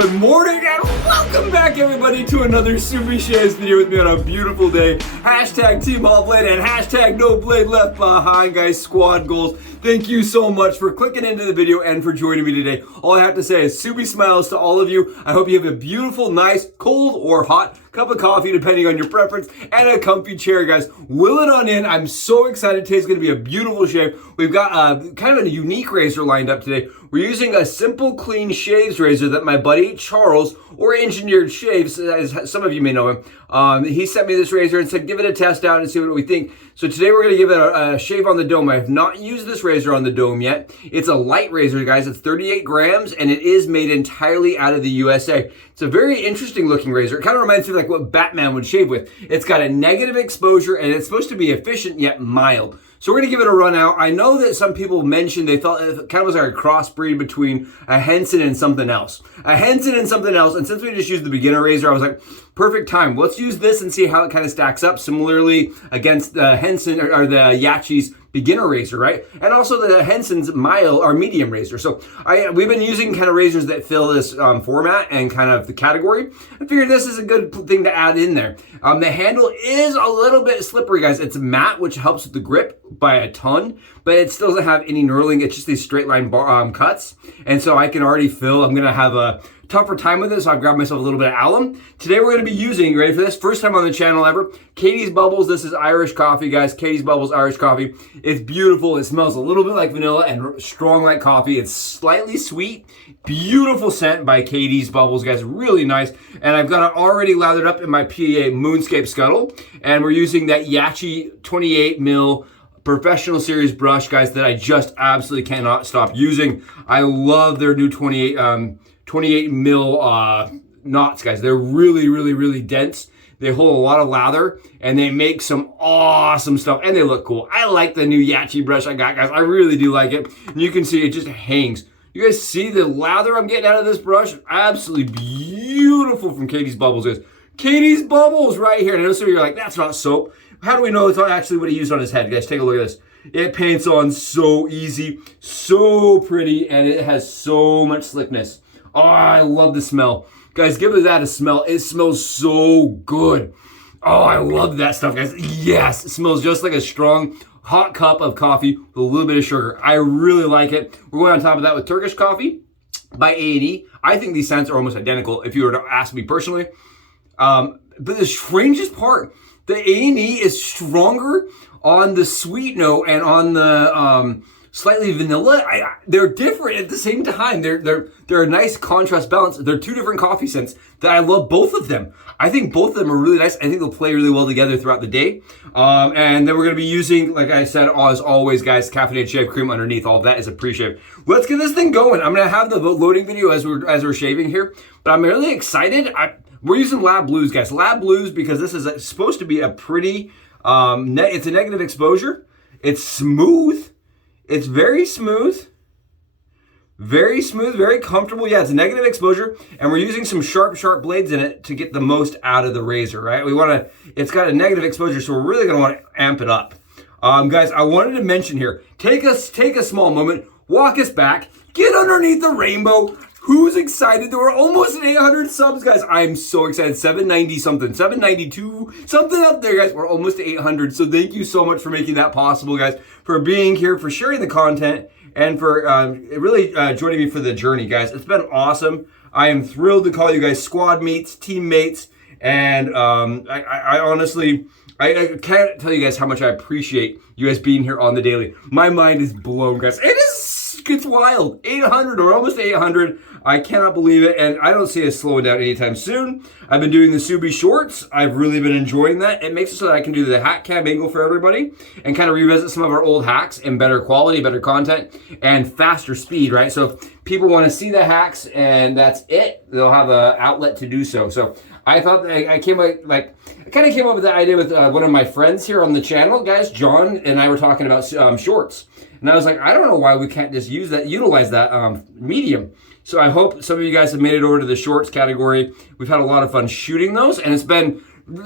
Good morning and welcome back everybody to another Super Shaves video with me on a beautiful day. Hashtag Team All Blade and hashtag No Blade Left Behind, guys. Squad goals. Thank you so much for clicking into the video and for joining me today. All I have to say is Super Smiles to all of you. I hope you have a beautiful, nice, cold or hot cup of coffee, depending on your preference, and a comfy chair, guys. Will it on in. I'm so excited. Today's going to be a beautiful shave. We've got kind of a unique razor lined up today. We're using a simple, clean shaves razor that my buddy Charles, or Engineered Shaves, as some of you may know him, he sent me this razor and said, give it a test out and see what we think. So today we're going to give it a shave on the dome. I have not used this razor on the dome yet. It's a light razor, guys. It's 38 grams, and it is made entirely out of the USA. It's a very interesting looking razor. It kind of reminds me of like what Batman would shave with. It's got a negative exposure, and it's supposed to be efficient yet mild. So we're going to give it a run out. I know that some people mentioned they thought it kind of was like a crossbreed between a Henson and something else. A Henson and something else. And since we just used the beginner razor, I was like, perfect time. Let's use this and see how it kind of stacks up. Similarly against the Henson or the Yaqi's beginner razor, right? And also the Henson's mild or medium razor. So we've been using kind of razors that fill this format and kind of the category. I figured this is a good thing to add in there. The handle is a little bit slippery, guys. It's matte, which helps with the grip by a ton, but it still doesn't have any knurling. It's just these straight line cuts. And so I can already feel I'm going to have a tougher time with it, so I've grabbed myself a little bit of alum. Today we're going to be using, ready for this? First time on the channel ever, Caties Bubbles. This is Irish coffee, guys. Caties Bubbles Irish coffee. It's beautiful. It smells a little bit like vanilla and strong like coffee. It's slightly sweet. Beautiful scent by Caties Bubbles, guys. Really nice. And I've got it already lathered up in my PA Moonscape Scuttle. And we're using that Yaqi 28 mil professional series brush, guys, that I just absolutely cannot stop using. I love their new 28 mil knots, guys. They're really, really, really dense. They hold a lot of lather, and they make some awesome stuff, and they look cool. I like the new Yaqi brush I got, guys. I really do like it. And you can see it just hangs. You guys see the lather I'm getting out of this brush? Absolutely beautiful from Caties Bubbles, guys. Caties Bubbles right here. And I know some of you are like, that's not soap. How do we know it's not actually what he used on his head, guys? Take a look at this. It paints on so easy, so pretty, and it has so much slickness. Oh, I love the smell. Guys, give that a smell. It smells so good. Oh, I love that stuff, guys. Yes, it smells just like a strong, hot cup of coffee with a little bit of sugar. I really like it. We're going on top of that with Turkish coffee by A&E. I think these scents are almost identical if you were to ask me personally. But the strangest part, the A&E is stronger on the sweet note and on the slightly vanilla. They're different at the same time. They're a nice contrast balance. They're two different coffee scents that I love both of them. I think both of them are really nice. I think they'll play really well together throughout the day. And then we're going to be using, like I said, as always, guys, caffeinated shave cream underneath. All of that is a pre-shave. Let's get this thing going. I'm going to have the loading video as we're shaving here, but I'm really excited. We're using Lab Blues, guys. Lab Blues because this is supposed to be a pretty, it's a negative exposure. It's smooth. It's very smooth, very comfortable. Yeah, it's a negative exposure, and we're using some sharp blades in it to get the most out of the razor, right? It's got a negative exposure, so we're really gonna want to amp it up. Guys, I wanted to mention here, take a small moment, walk us back, get underneath the rainbow. Who's excited? We're almost at 800 subs, guys. I'm so excited. 790 something, 792, something up there, guys. We're almost at 800. So thank you so much for making that possible, guys, for being here, for sharing the content, and for really joining me for the journey, guys. It's been awesome. I am thrilled to call you guys squad mates, teammates, and I honestly, I can't tell you guys how much I appreciate you guys being here on the daily. My mind is blown, guys. It's wild. 800 or almost 800. I cannot believe it, and I don't see us slowing down anytime soon. I've been doing the Subi shorts. I've really been enjoying that. It makes it so that I can do the hack cam angle for everybody and kind of revisit some of our old hacks in better quality, better content, and faster speed, right? So if people want to see the hacks and that's it, they'll have an outlet to do so. So I thought that I kind of came up with the idea with one of my friends here on the channel, guys. John and I were talking about shorts. And I was like, I don't know why we can't just utilize that medium. So I hope some of you guys have made it over to the shorts category. We've had a lot of fun shooting those, and it's been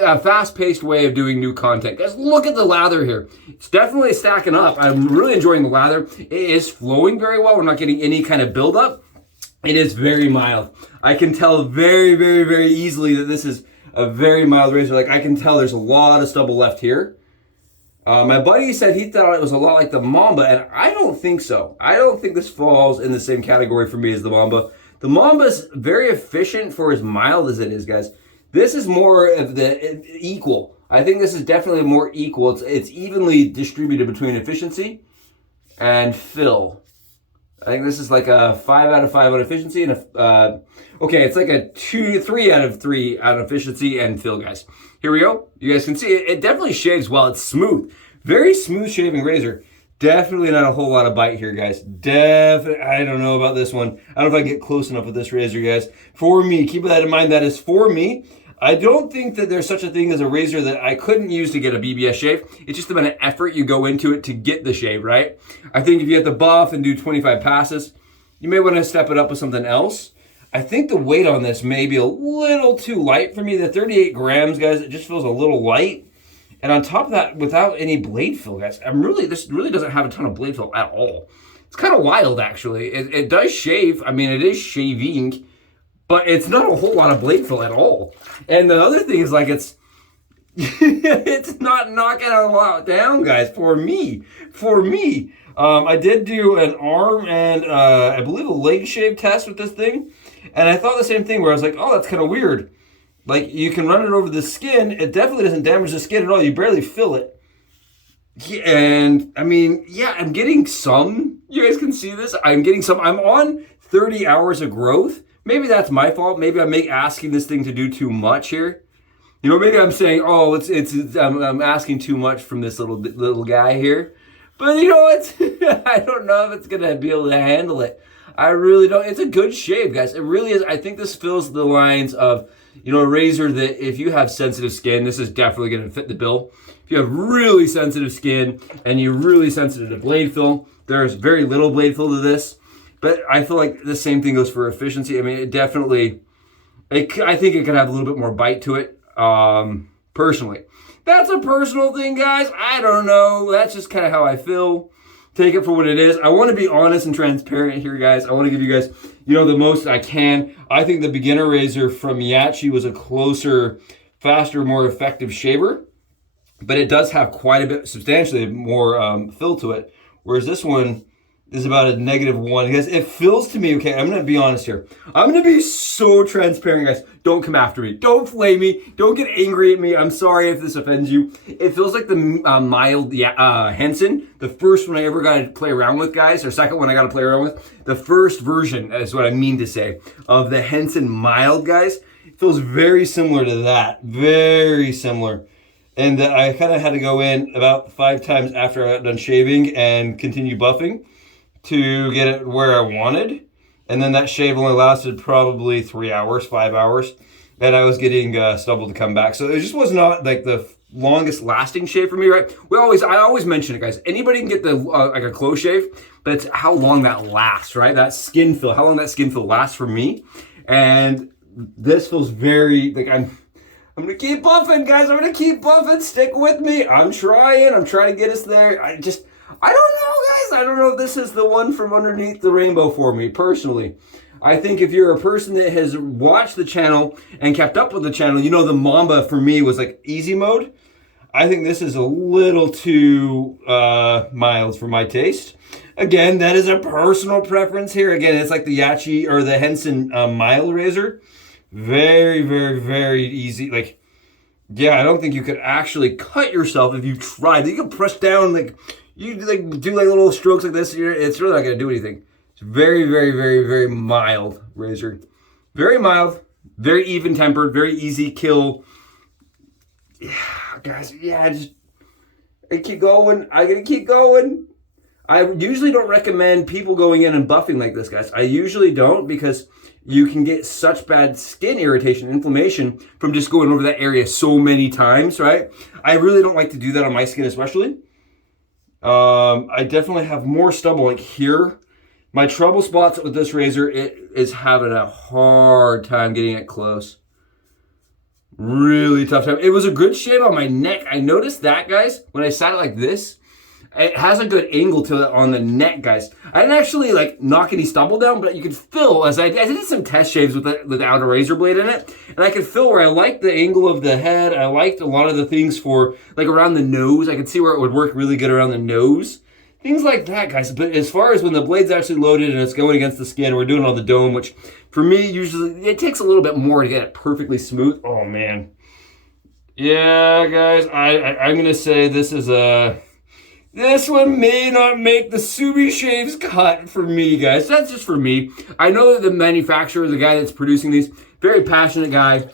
a fast-paced way of doing new content. Guys, look at the lather here. It's definitely stacking up. I'm really enjoying the lather. It is flowing very well. We're not getting any kind of buildup. It is very mild. I can tell very, very, very easily that this is a very mild razor. Like I can tell there's a lot of stubble left here. My buddy said he thought it was a lot like the Mamba, and I don't think so. I don't think this falls in the same category for me as the Mamba. The Mamba is very efficient for as mild as it is, guys. This is more of the equal. I think this is definitely more equal. It's evenly distributed between efficiency and fill. I think this is like a 5 out of 5 on efficiency and okay, it's like a 3 out of 3 on efficiency and fill, guys. Here we go. You guys can see it definitely shaves well. It's smooth. Very smooth shaving razor. Definitely not a whole lot of bite here, guys. Definitely, I don't know about this one. I don't know if I can get close enough with this razor, guys. For me, keep that in mind, that is for me. I don't think that there's such a thing as a razor that I couldn't use to get a BBS shave. It's just the amount of effort you go into it to get the shave, right? I think if you have to buff and do 25 passes, you may want to step it up with something else. I think the weight on this may be a little too light for me. The 38 grams, guys, it just feels a little light. And on top of that, without any blade fill, guys, this really doesn't have a ton of blade fill at all. It's kind of wild, actually. It does shave. I mean, it is shaving, but it's not a whole lot of blade fill at all. And the other thing is, like, it's not knocking a lot down, guys, for me. I did do an arm and I believe a leg shave test with this thing. And I thought the same thing where I was like, oh, that's kind of weird. Like, you can run it over the skin. It definitely doesn't damage the skin at all. You barely feel it. Yeah, and, I mean, yeah, I'm getting some. You guys can see this. I'm getting some. I'm on 30 hours of growth. Maybe that's my fault. Maybe I'm asking this thing to do too much here. You know, maybe I'm saying, oh, I'm asking too much from this little guy here. But, you know, I don't know if it's going to be able to handle it. I really don't. It's a good shave, guys. It really is. I think this fills the lines of, you know, a razor that if you have sensitive skin, this is definitely going to fit the bill. If you have really sensitive skin and you're really sensitive to blade fill, there's very little blade fill to this. But I feel like the same thing goes for efficiency. I mean, it definitely, I think it could have a little bit more bite to it, personally. That's a personal thing, guys. I don't know. That's just kind of how I feel. Take it for what it is. I want to be honest and transparent here, guys. I want to give you guys, you know, the most I can. I think the beginner razor from Yaqi was a closer, faster, more effective shaver. But it does have quite a bit, substantially more fill to it. Whereas this one is about a -1. Guys, it feels to me, okay, I'm going to be honest here. I'm going to be so transparent, guys. Don't come after me. Don't flame me. Don't get angry at me. I'm sorry if this offends you. It feels like the mild Henson, the first one I ever got to play around with, guys, or second one I got to play around with. The first version is what I mean to say of the Henson Mild, guys. It feels very similar to that. Very similar. And I kind of had to go in about 5 times after I got done shaving and continue buffing to get it where I wanted. And then that shave only lasted probably 3 hours, 5 hours. And I was getting stubble to come back. So it just was not like the longest lasting shave for me, right? I always mention it, guys. Anybody can get the like a close shave, but it's how long that lasts, right? That skin fill, how long that skin fill lasts for me. And this feels very, like I'm gonna keep buffing, guys. I'm gonna keep buffing. Stick with me. I'm trying to get us there. I don't know, guys. I don't know if this is the one from underneath the rainbow for me, personally. I think if you're a person that has watched the channel and kept up with the channel, you know the Mamba for me was like easy mode. I think this is a little too mild for my taste. Again, that is a personal preference here. Again, it's like the Yaqi or the Henson Mild razor. Very, very, very easy. Like, yeah, I don't think you could actually cut yourself if you tried. You can press down, like, you like do like little strokes like this. It's really not going to do anything. It's very, very, very, very mild razor. Very mild, very even tempered, very easy kill. Yeah, guys, yeah, I keep going. I gotta keep going. I usually don't recommend people going in and buffing like this, guys. I usually don't, because you can get such bad skin irritation, inflammation from just going over that area so many times, right? I really don't like to do that on my skin, especially. I definitely have more stubble like here. My trouble spots with this razor, it is having a hard time getting it close. Really tough time. It was a good shave on my neck. I noticed that, guys, when I sat it like this. It has a good angle to it on the neck, guys. I didn't actually like knock any stubble down, but you could feel as I did some test shaves without a razor blade in it, and I could feel where I liked the angle of the head. I liked a lot of the things for like around the nose. I could see where it would work really good around the nose. Things like that, guys. But as far as when the blade's actually loaded and it's going against the skin, we're doing it on the dome, which for me, usually it takes a little bit more to get it perfectly smooth. Oh, man. Yeah, guys, I'm going to say this is this one may not make the SubiShave's cut for me, guys. That's just for me. I know that the manufacturer, the guy that's producing these, very passionate guy.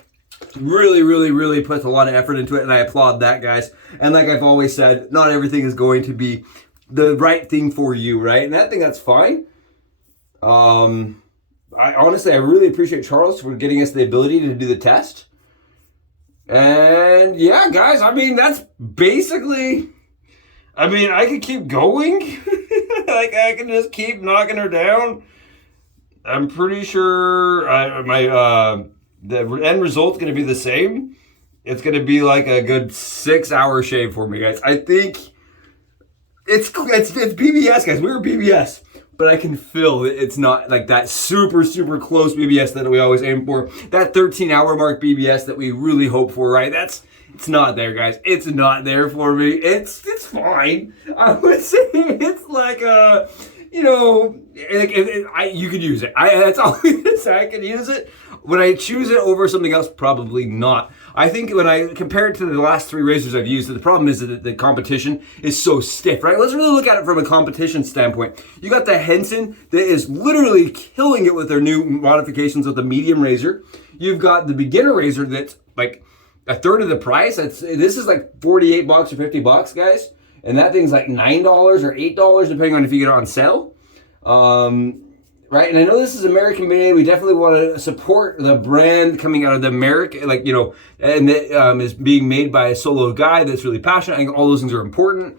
Really, really, really puts a lot of effort into it, and I applaud that, guys. And like I've always said, not everything is going to be the right thing for you, right? And I think that's fine. I honestly really appreciate Charles for getting us the ability to do the test. And yeah, guys, I mean, that's basically, I mean, I could keep going. Like, I can just keep knocking her down. I'm pretty sure the end result's going to be the same. It's going to be like a good 6-hour shave for me, guys. I think it's BBS, guys. We're BBS. But I can feel it's not like that super, super close BBS that we always aim for. That 13-hour mark BBS that we really hope for, right? It's not there, guys. It's not there for me. It's fine. I would say it's like you know, you could use it. That's all I can say. I can use it. Would I choose it over something else? Probably not. I think when I compare it to the last 3 razors I've used, the problem is that the competition is so stiff, right? Let's really look at it from a competition standpoint. You got the Henson that is literally killing it with their new modifications with the medium razor. You've got the beginner razor that's like a third of the price. This is like $48 or $50, guys. And that thing's like $9 or $8, depending on if you get it on sale. Right, and I know this is American made. We definitely want to support the brand coming out of the American, like, you know, and that is being made by a solo guy that's really passionate. I think all those things are important.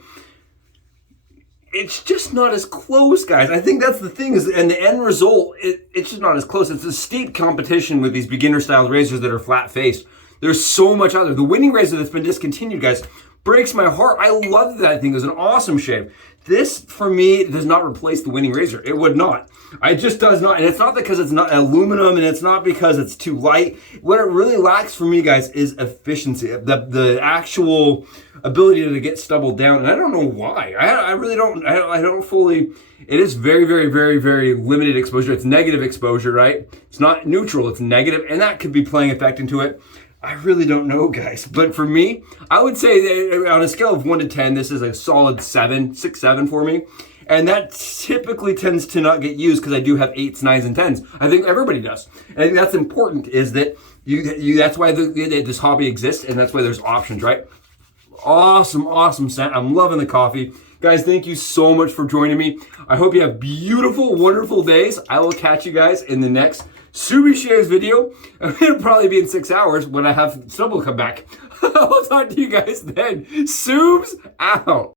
It's just not as close, guys. I think that's the thing is, and the end result, it's just not as close. It's a steep competition with these beginner style razors that are flat faced. There's so much out there. The winning razor that's been discontinued, guys, breaks my heart. I love that thing. It was an awesome shave. This, for me, does not replace the winning razor. It would not. It just does not. And it's not because it's not aluminum, and it's not because it's too light. What it really lacks for me, guys, is efficiency. The actual ability to get stubble down. And I don't know why. I really don't. I don't fully. It is very, very, very, very limited exposure. It's negative exposure, right? It's not neutral. It's negative, and that could be playing effect into it. I really don't know, guys. But for me, I would say that on a scale of 1 to 10, this is a solid 6, 7 for me. And that typically tends to not get used because I do have 8s, 9s, and 10s. I think everybody does. And I think that's important is that that's why this hobby exists, and that's why there's options, right? Awesome, awesome scent. I'm loving the coffee. Guys, thank you so much for joining me. I hope you have beautiful, wonderful days. I will catch you guys in the next SubiShave's video. It'll probably be in 6 hours when I have stubble come back. I'll talk to you guys then. Subs out.